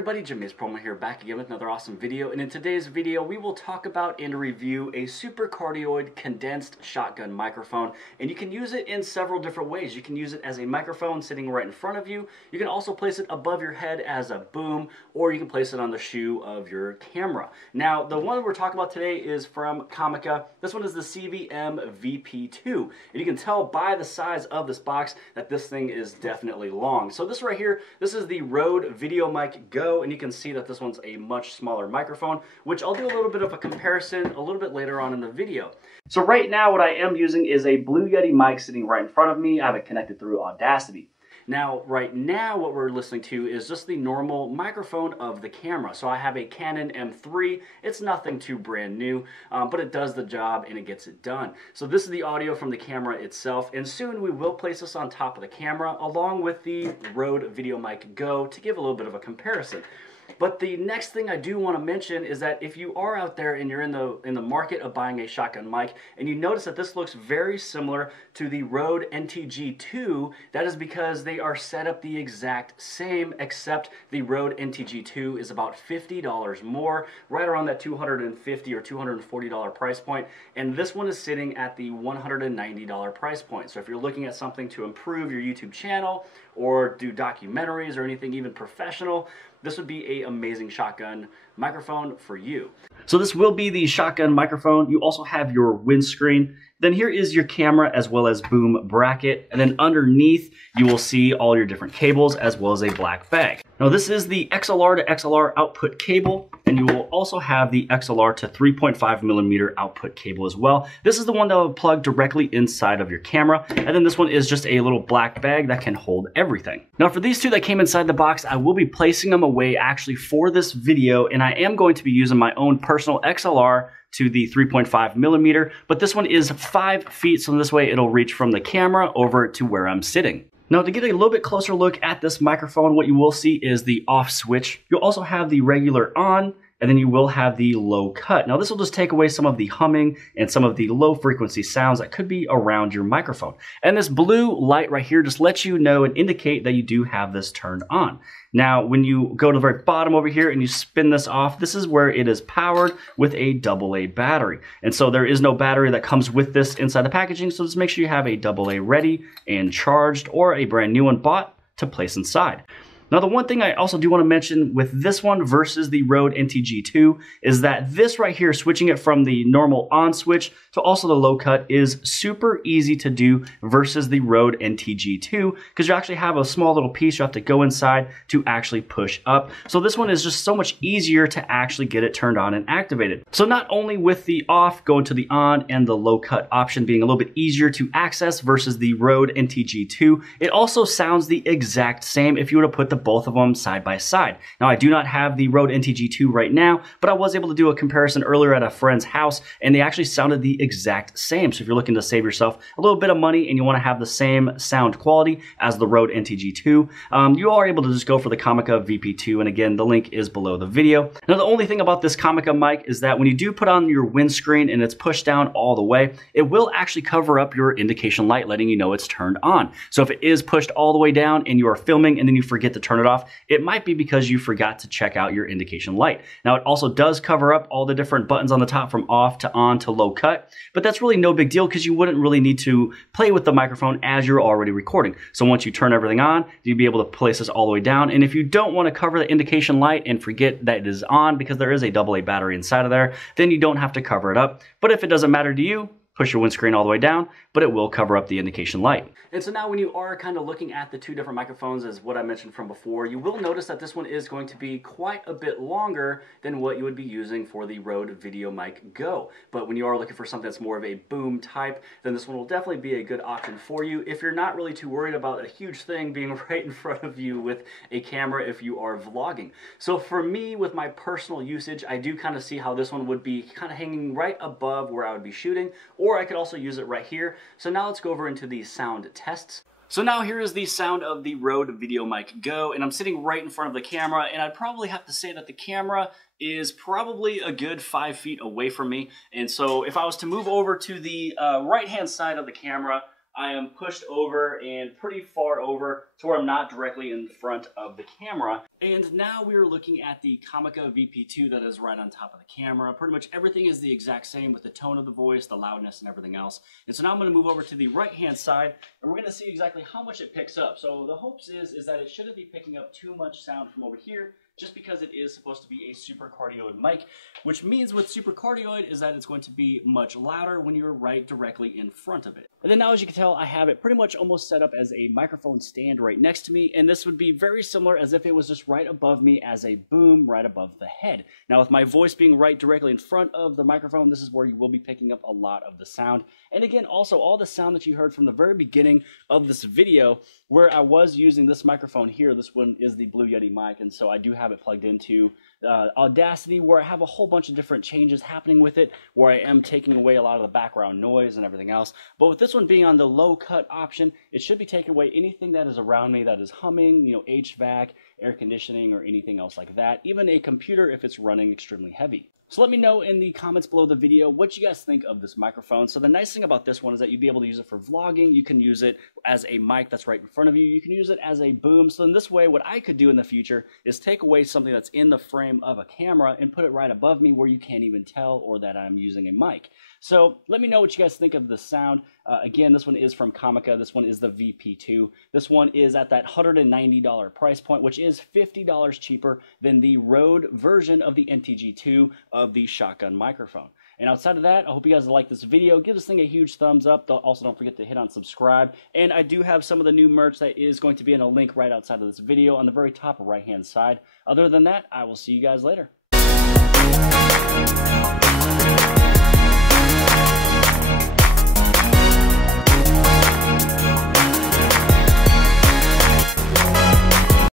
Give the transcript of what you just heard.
everybody, Jimmy's Promo here, back again with another awesome video. And in today's video, we will talk about and review a supercardioid condensed shotgun microphone. And you can use it in several different ways. You can use it as a microphone sitting right in front of you. You can also place it above your head as a boom, or you can place it on the shoe of your camera. Now, the one we're talking about today is from Comica. This one is the CVM VP2. And you can tell by the size of this box that this thing is definitely long. So this right here, this is the Rode VideoMic Go, and you can see that this one's a much smaller microphone, which I'll do a little bit of a comparison a little bit later on in the video. So right now what I am using is a Blue Yeti mic sitting right in front of me. I have it connected through Audacity. Now, right now, what we're listening to is just the normal microphone of the camera. So I have a Canon M3. It's nothing too brand new, but it does the job and it gets it done. So this is the audio from the camera itself, and soon we will place this on top of the camera along with the Rode VideoMic Go to give a little bit of a comparison. But the next thing I do want to mention is that if you are out there and you're in the market of buying a shotgun mic and you notice that this looks very similar to the Rode NTG2, that is because they are set up the exact same, except the Rode NTG2 is about $50 more, right around that $250 or $240 price point, and this one is sitting at the $190 price point. So if you're looking at something to improve your YouTube channel or do documentaries or anything even professional, this would be an amazing shotgun microphone for you. So this will be the shotgun microphone. You also have your windscreen. Then here is your camera as well as boom bracket. And then underneath, you will see all your different cables as well as a black bag. Now this is the XLR to XLR output cable, and you will also have the XLR to 3.5mm output cable as well. This is the one that will plug directly inside of your camera. And then this one is just a little black bag that can hold everything. Now for these two that came inside the box, I will be placing them away actually for this video, and I am going to be using my own personal XLR to the 3.5mm, but this one is 5 feet, so this way it'll reach from the camera over to where I'm sitting. Now to get a little bit closer look at this microphone, what you will see is the off switch. You'll also have the regular on, and then you will have the low cut. Now this will just take away some of the humming and some of the low frequency sounds that could be around your microphone. And this blue light right here just lets you know and indicate that you do have this turned on. Now when you go to the very bottom over here and you spin this off, this is where it is powered with a AA battery. And so there is no battery that comes with this inside the packaging, so just make sure you have a AA ready and charged or a brand new one bought to place inside. Now the one thing I also do want to mention with this one versus the Rode NTG2 is that this right here, switching it from the normal on switch to also the low cut, is super easy to do versus the Rode NTG2, because you actually have a small little piece you have to go inside to actually push up. So this one is just so much easier to actually get it turned on and activated. So not only with the off going to the on and the low cut option being a little bit easier to access versus the Rode NTG2, it also sounds the exact same if you were to put the both of them side by side. Now I do not have the Rode NTG2 right now, but I was able to do a comparison earlier at a friend's house, and they actually sounded the exact same. So if you're looking to save yourself a little bit of money and you want to have the same sound quality as the Rode NTG2, you are able to just go for the Comica VP2, and again, the link is below the video. Now the only thing about this Comica mic is that when you do put on your windscreen and it's pushed down all the way, it will actually cover up your indication light, letting you know it's turned on. So if it is pushed all the way down and you are filming and then you forget to turn it off, it might be because you forgot to check out your indication light. Now it also does cover up all the different buttons on the top from off to on to low cut, but that's really no big deal because you wouldn't really need to play with the microphone as you're already recording. So once you turn everything on, you'll be able to place this all the way down. And if you don't want to cover the indication light and forget that it is on because there is a AA battery inside of there, then you don't have to cover it up. But if it doesn't matter to you, push your windscreen all the way down, but it will cover up the indication light. And so now when you are kind of looking at the two different microphones, as what I mentioned from before, you will notice that this one is going to be quite a bit longer than what you would be using for the Rode VideoMic Go. But when you are looking for something that's more of a boom type, then this one will definitely be a good option for you if you're not really too worried about a huge thing being right in front of you with a camera if you are vlogging. So for me, with my personal usage, I do kind of see how this one would be kind of hanging right above where I would be shooting, or I could also use it right here. So now let's go over into the sound tests. So now here is the sound of the Rode VideoMic Go, and I'm sitting right in front of the camera, and I'd probably have to say that the camera is probably a good 5 feet away from me. And so if I was to move over to the right-hand side of the camera, I am pushed over and pretty far over to where I'm not directly in front of the camera. And now we're looking at the Comica VP2 that is right on top of the camera. Pretty much everything is the exact same with the tone of the voice, the loudness, and everything else. And so now I'm going to move over to the right-hand side, and we're going to see exactly how much it picks up. So the hopes is that it shouldn't be picking up too much sound from over here, just because it is supposed to be a supercardioid mic, which means with supercardioid is that it's going to be much louder when you're right directly in front of it. And then now, as you can tell, I have it pretty much almost set up as a microphone stand right next to me, and this would be very similar as if it was just right above me as a boom right above the head. Now, with my voice being right directly in front of the microphone, this is where you will be picking up a lot of the sound. And again, also all the sound that you heard from the very beginning of this video, where I was using this microphone here. This one is the Blue Yeti mic, and so I do have it plugged into Audacity, where I have a whole bunch of different changes happening with it, where I am taking away a lot of the background noise and everything else. But with this one being on the low cut option, it should be taking away anything that is around me that is humming, you know, HVAC, air conditioning, or anything else like that, even a computer if it's running extremely heavy. So let me know in the comments below the video what you guys think of this microphone. So the nice thing about this one is that you'd be able to use it for vlogging. You can use it as a mic that's right in front of you. You can use it as a boom. So in this way, what I could do in the future is take away something that's in the frame of a camera and put it right above me where you can't even tell or that I'm using a mic. So let me know what you guys think of the sound. Again, this one is from Comica. This one is the VP2. This one is at that $190 price point, which is $50 cheaper than the Rode version of the NTG2 of the shotgun microphone. And outside of that, I hope you guys like this video. Give this thing a huge thumbs up. Also, don't forget to hit on subscribe. And I do have some of the new merch that is going to be in a link right outside of this video on the very top right-hand side. Other than that, I will see you guys later.